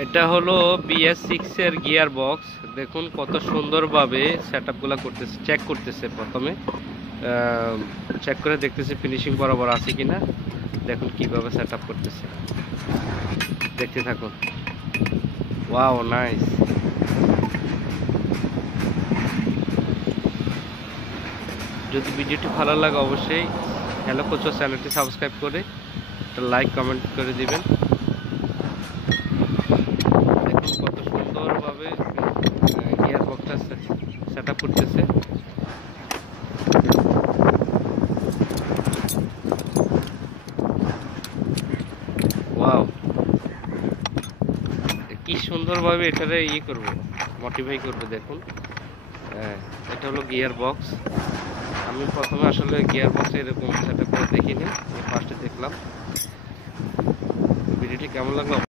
এটা হলো BS6 এর গিয়ার বক্স। দেখুন কত সুন্দরভাবে সেটআপগুলো করতেছে, চেক করতেছে প্রথমে। চেক করে দেখতেছে ফিনিশিং বরাবর আছে কিনা। দেখুন কিভাবে সেটআপ করতেছে, দেখতে থাকুন। Wow, nice. যদি ভিডিওটি ভালো লাগে অবশ্যই হ্যালো কোচ চ্যানেলটি সাবস্ক্রাইব করে একটা লাইক কমেন্ট করে দিবেন। দেখুন কত সুন্দরভাবে গিয়ার বক্সটা সেটআপ করতেছে। ওয়াও, কি সুন্দরভাবে এটারে করব, মডিফাই করবে। দেখুন এটা হলো গিয়ার বক্স। আমি প্রথমে আসলে গিয়ার বক্স এরকম সেটআপ করে দেখিনি, ফার্স্টে দেখলাম। ভিডিওটি কেমন লাগলো